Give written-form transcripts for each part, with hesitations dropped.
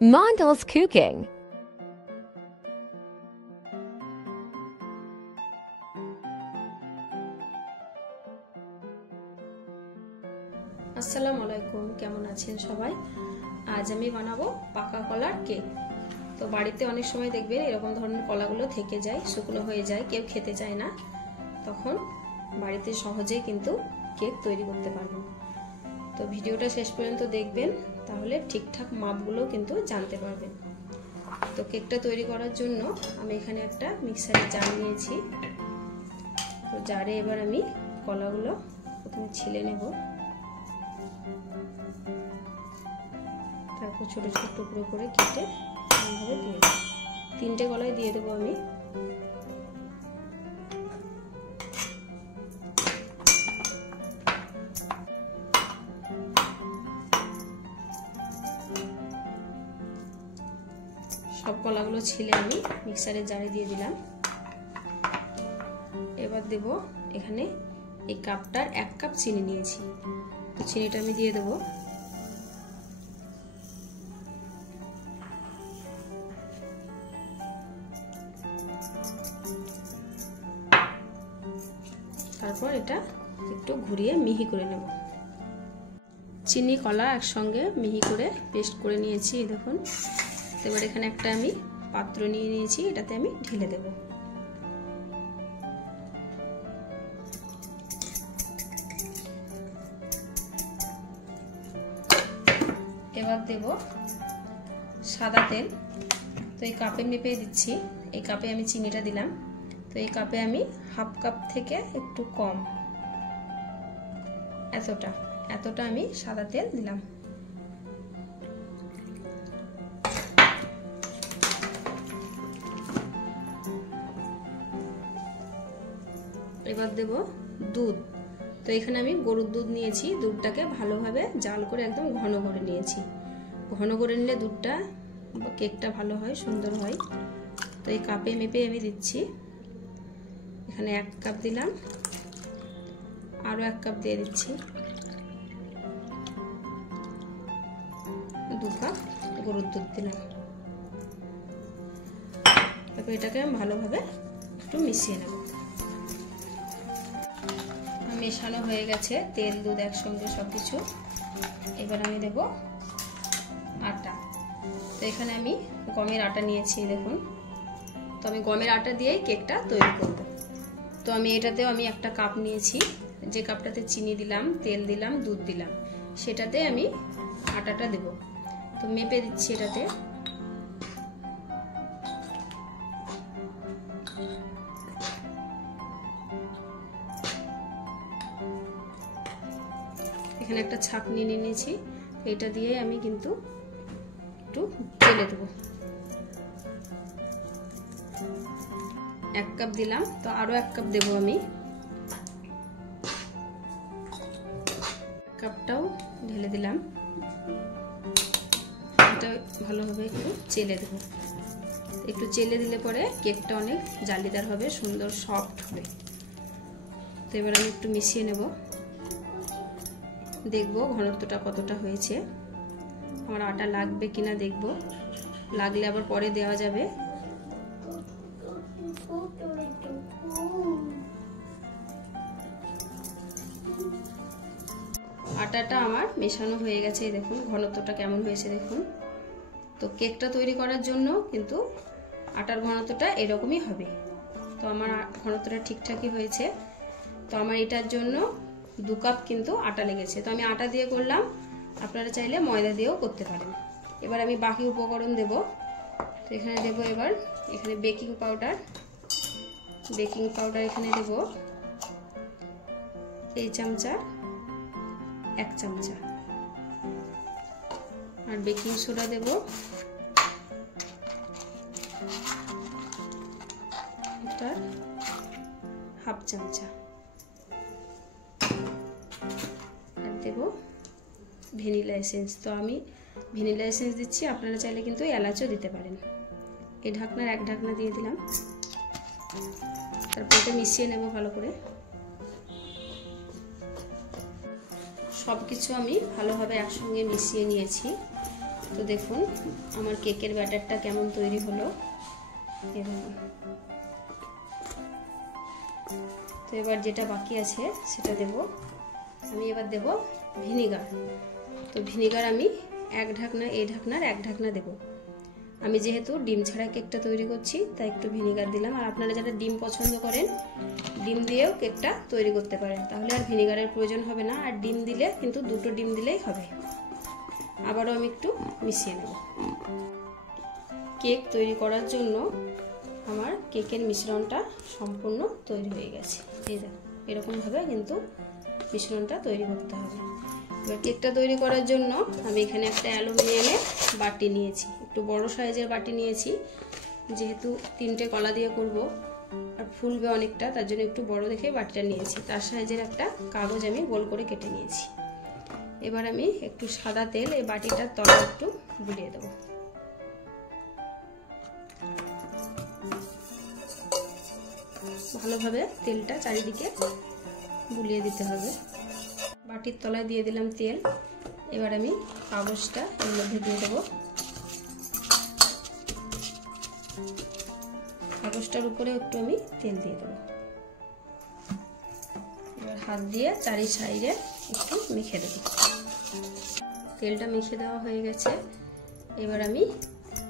Mondel's Cooking. আসসালামু আলাইকুম, কেমন আছেন সবাই? আজ আমি বানাবো পাকা কলার কেক। তো বাড়িতে অনেক সময় দেখবেন এরকম ধরনের কলাগুলো থেকে যায়, শুকনো হয়ে যায়, কেউ খেতে চায় না, তখন বাড়িতে সহজেই কিন্তু কেক তৈরি করতে পারবেন। তো ভিডিওটা শেষ পর্যন্ত দেখবেন, তাহলে ঠিকঠাক মাপগুলো কিন্তু জানতে পারবেন। তো কেকটা তৈরি করার জন্য আমি এখানে একটা মিক্সারের জার নিয়েছি। তো জারে এবার আমি কলাগুলো প্রথমে ছিলে নেব, তারপর ছোট ছোট টুকরো করে কেটে এইভাবে দিয়ে দেব। 3টে কলাই দিয়ে দেবো আমি। সব কলাগুলো ছিলে আমি মিক্সারের জারে দিয়ে দিলাম। এবার দেব এখানে এই কাপটার 1 কাপ চিনি নিয়েছি, তো চিনিটা আমি দিয়ে দেবো। তারপর এটা একটু ঘুরিয়ে মিহি করে নেব। চিনি কলা একসঙ্গে মিহি করে পেস্ট করে নিয়েছি, দেখুন। এবার এখানে একটা আমি পাত্র নিয়ে নিয়েছি, এটাতে আমি ঢেলে দেব। এবার দেব সাদা তেল। তো এই কাপে মেপে দিচ্ছি, এই কাপে আমি চিনিটা দিলাম। তো এই কাপে আমি 1/2 কাপ থেকে একটু কম, এতটা আমি সাদা তেল দিলাম। এবার দেব দুধ। তো এখানে আমি গরুর দুধ নিয়েছি, দুধটাকে ভালোভাবে জাল করে একদম ঘন করে নিয়েছি। ঘন করে নিলে দুধটা কেকটা ভালো হয়, সুন্দর হয়। তো এই কাপে মেপে আমি দিচ্ছি। এখানে 1 কাপ দিলাম, আরো 1 কাপ দিয়ে দিচ্ছি, 2 কাপ গরুর দুধ দিলাম। তারপর এটাকে আমি ভালোভাবে একটু মিশিয়ে নেব। মেশানো হয়ে গেছে, তেল দুধ একসঙ্গে সবকিছু। এবার আমি দেব আটা। তো এখানে আমি গমের আটা নিয়েছি, দেখুন। তো আমি গমের আটা দিয়েই কেকটা তৈরি করব। তো আমি এটাতেও আমি একটা কাপ নিয়েছি, যে কাপটাতে চিনি দিলাম, তেল দিলাম, দুধ দিলাম, সেটাতে আমি আটাটা দেব। তো মেপে দিচ্ছি এটাতে। এখানে একটা ছাঁকনি নিয়ে নিয়েছি, এটা দিয়ে আমি কিন্তু একটু চেলে দেবো। 1 কাপ দিলাম, তো আরো 1 কাপ দেবো আমি। কাপটাও ঢেলে দিলাম। এটা ভালোভাবে একটু চেলে দেবো। একটু চেলে দিলে পরে কেকটা অনেক জালিদার হবে, সুন্দর সফট হবে। তো এবার আমি একটু মিশিয়ে নেব, দেখবো ঘনত্বটা কতটা হয়েছে। আমার আটা লাগবে কিনা দেখবো, লাগলে আবার পরে দেওয়া যাবে। আটাটা আমার মেশানো হয়ে গেছে, দেখুন ঘনত্বটা কেমন হয়েছে দেখুন। তো কেকটা তৈরি করার জন্য কিন্তু আটার ঘনত্বটা এরকমই হবে। তো আমার ঘনত্বটা ঠিকঠাকই হয়েছে। তো আমার এটার জন্য 2 কাপ কিন্তু আটা লেগেছে। তো আমি আটা দিয়ে করলাম, আপনারা চাইলে ময়দা দিয়েও করতে পারেন। এবার আমি বাকি উপকরণ দেব। তো এখানে দেব এবার এখানে বেকিং পাউডার এখানে দেব এই চামচা, 1 চামচা। আর বেকিং সোডা দেব এটা 1/2 চামচা। আর দেব ভ্যানিলা এসেন্স। তো আমি ভ্যানিলা এসেন্স দিচ্ছি, আপনারা চাইলে কিন্তু এলাচও দিতে পারেন। এই ঢাকনার 1 ঢাকনা দিয়ে দিলাম। তারপর এটা মিশিয়ে নেব ভালো করে। সবকিছু আমি ভালোভাবে একসঙ্গে মিশিয়ে নিয়েছি। তো দেখুন আমার কেকের ব্যাটারটা কেমন তৈরি হলো। তো এবার যেটা বাকি আছে সেটা দেব। আমি এবার দেব ভিনিগার। তো ভিনিগার আমি এক ঢাকনা, এই ঢাকনার এক ঢাকনা দেব। আমি যেহেতু ডিম ছাড়া কেকটা তৈরি করছি তাই একটু ভিনিগার দিলাম। আর আপনারা যারা ডিম পছন্দ করেন ডিম দিয়েও কেকটা তৈরি করতে পারেন, তাহলে আর ভিনিগারের প্রয়োজন হবে না। আর ডিম দিলে কিন্তু দুটো ডিম দিলেই হবে। আবারও আমি একটু মিশিয়ে নেব। কেক তৈরি করার জন্য আমার কেকের মিশ্রণটা সম্পূর্ণ তৈরি হয়ে গেছে। এই দেখো এরকমভাবে কিন্তু মিশ্রণটা তৈরি করতে হবে। এবার কেকটা তৈরি করার জন্য আমি এখানে একটা অ্যালুমিনিয়ামের বাটি নিয়েছি, একটু বড় সাইজের বাটি নিয়েছি, যেহেতু 3টে কলা দিয়ে করব আর ফুলবে অনেকটা, তার জন্য একটু বড় দেখে বাটিটা নিয়েছি। তার সাইজের একটা কাগজ আমি গোল করে কেটে নিয়েছি। এবার আমি একটু সাদা তেল এই বাটিটার তলায় একটু বুলিয়ে দেবো। ভালোভাবে তেলটা চারিদিকে বুলিয়ে দিতে হবে। বাটির তলায় দিয়ে দিলাম তেল। এবার আমি কাগজটা এর মধ্যে দিয়ে দেবো। কাগজটার উপরে একটু আমি তেল দিয়ে দেবো। এবার হাত দিয়ে চারি সাইডে একটু মেখে দেবো। তেলটা মেখে দেওয়া হয়ে গেছে। এবার আমি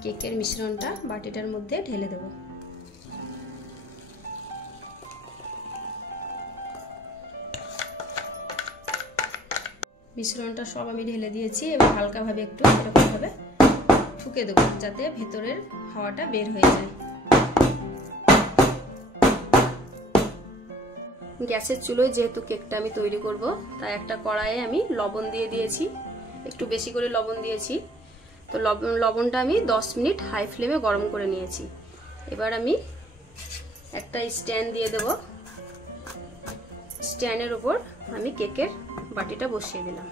কেকের মিশ্রণটা বাটিটার মধ্যে ঢেলে দেবো। মিশ্রণটা সব আমি ঢেলে দিয়েছি। এবার হালকাভাবে একটু এরকমভাবে ঠুকে দেবো যাতে ভেতরের হাওয়াটা বের হয়ে যায়। গ্যাসের চুলোয় যেহেতু কেকটা আমি তৈরি করব তাই একটা কড়াইয়ে আমি লবণ দিয়ে দিয়েছি, একটু বেশি করে লবণ দিয়েছি। তো লবণটা আমি 10 মিনিট হাই ফ্লেমে গরম করে নিয়েছি। এবার আমি একটা স্ট্যান্ড দিয়ে দেব। স্ট্যান্ডের উপর আমি কেকের বাটিটা বসিয়ে দিলাম।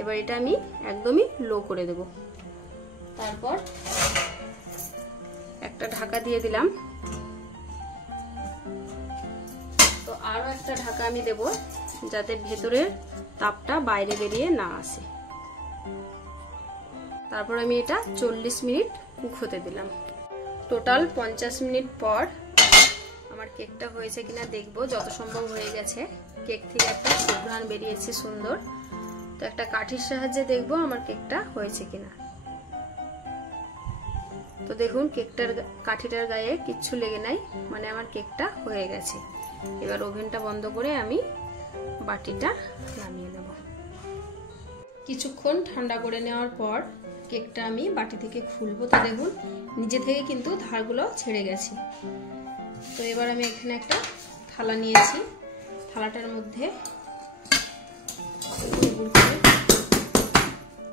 এবার এটা আমি একদমই লো করে দেব। তারপর একটা ঢাকা দিয়ে দিলাম। তো আরো একটা ঢাকা আমি দেব যাতে ভেতরের তাপটা বাইরে বেরিয়ে না আসে। তারপর আমি এটা 40 মিনিট কুক হতে দিলাম। টোটাল 50 মিনিট পর আমার কেকটা হয়েছে কিনা দেখবো। যত সম্ভব হয়ে গেছে। কেক থেকে একটা সুঘ্রাণ বেরিয়েছে সুন্দর। তো একটা কাঠির সাহায্যে দেখবো আমার কেকটা হয়েছে কিনা। তো দেখুন কেকটার কাঠিটার গায়ে কিচ্ছু লেগে নাই, মানে আমার কেকটা হয়ে গেছে। এবার ওভেনটা বন্ধ করে আমি বাটিটা নামিয়ে নেব। কিছুক্ষণ ঠান্ডা করে নেওয়ার পর কেকটা আমি বাটি থেকে খুলবো। তো দেখুন নিজে থেকে কিন্তু ধারগুলো ছেড়ে গেছে। তো এবার আমি এখানে একটা থালা নিয়েছি। থালাটার মধ্যে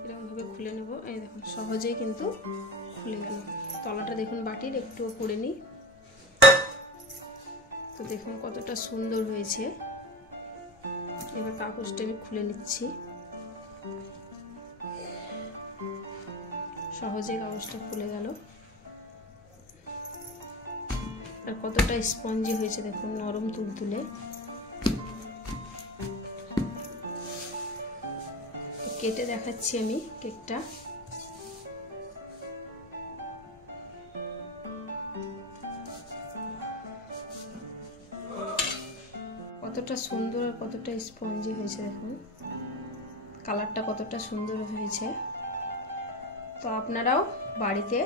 এরকমভাবে খুলে নেব। এই দেখুন সহজেই কিন্তু খুলে গেল। তলাটা দেখুন বাটির একটু পড়ে নি। তো দেখুন কতটা সুন্দর হয়েছে। এবার কাগজটা আমি খুলে নিচ্ছি। সহজেই কাগজটা খুলে গেল। আর কতটা স্পঞ্জি হয়েছে দেখুন, নরম তুলতুলে। কেটে দেখাচ্ছি আমি কেকটা। কতটা সুন্দর আর কতটা স্পঞ্জি হয়েছে দেখুন। কালারটা কতটা সুন্দর হয়েছে। তো আপনারাও বাড়িতে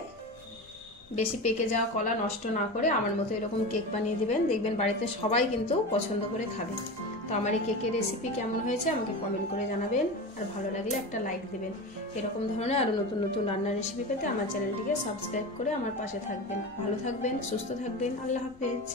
বেশি পেকে যাওয়া কলা নষ্ট না করে আমার মতো এরকম কেক বানিয়ে দিবেন। দেখবেন বাড়িতে সবাই কিন্তু পছন্দ করে খাবে। তো আমার এই কেকের রেসিপি কেমন হয়েছে আমাকে কমেন্ট করে জানাবেন। আর ভালো লাগলে একটা লাইক দিবেন। এরকম ধরনের আরো নতুন নতুন রান্নার রেসিপি পেতে আমার চ্যানেলটিকে সাবস্ক্রাইব করে আমার পাশে থাকবেন। ভালো থাকবেন, সুস্থ থাকবেন। আল্লাহ হাফেজ।